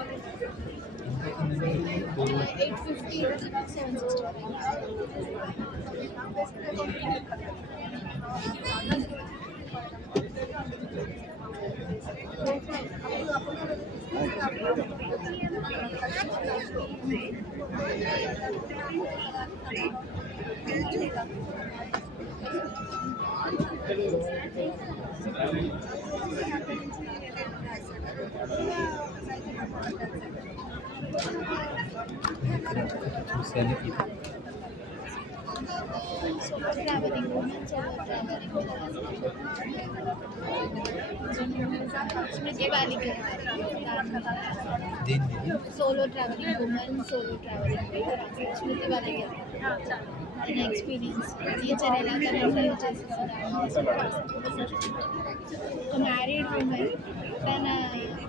850, 760. చూసాను ఇది. Solo traveling, women solo traveling. Smriti Walikar. దేనిది? Solo traveling, women solo traveling. Smriti Walikar. తన experience nature ఎలా feel చేసుకోవాలి. ఒక మ్యారీడ్ ఉమెన్ తన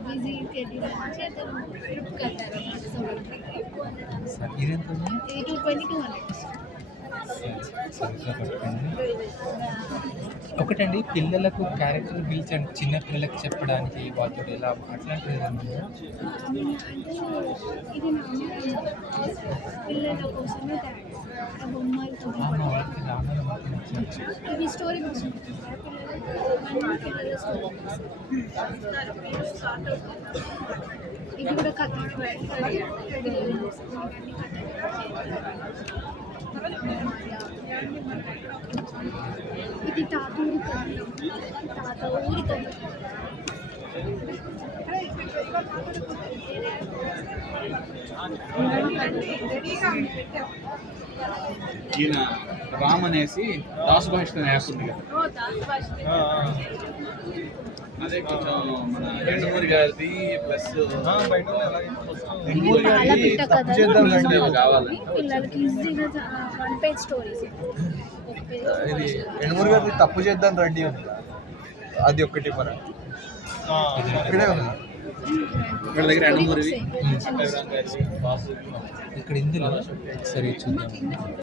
బిజీ షెడ్యూల్ నుంచి అతను ట్రిప్కి వెళ్తారు అన్నమాట. Solo trip. సార్ ఇదెంత ఉంది? ఇది 2200. సరిగ్గా పట్టుకోండి. ఒకటండి, పిల్లలకు క్యారెక్టర్ బిల్స్ అండ్ చిన్న పిల్లలకు చెప్పడానికి వాళ్ళతో ఎలా అట్లాంటిది ఏదైనా ఉందా? అంటే ఇది పిల్లల కోసమే తయారు ఆ బొమ్మలతో. వాళ్ళకి రామాయణం నచ్చచ్చు. ఇది స్టోరీ బుక్స్ పిల్లల స్టోరీ బుక్స్. ఇది కూడా కథ. ఇది తాత ఊరి కథ. తాత ఊరి కథ. ఈయన రామ్ అనేసి దాస్ భాష యాప్ ఉంది కదా, అదే కొంచెం మన ఎండమూరి గారిది ప్లస్ ఎండమూరి గారిది తప్పు చేద్దాం రండి కావాలి. పిల్లలకి ఈజీగా 1 పేజ్ స్టోరీస్. ఇది ఎండమూరి గారిది తప్పు చేద్దాం రండి ఉంది, అది ఒక్కటి మన ఇక్కడే ఉంది. ఇక్కడ దగ్గర ఎండమూరివి ఇక్కడ ఇందులో సరే చూద్దాం.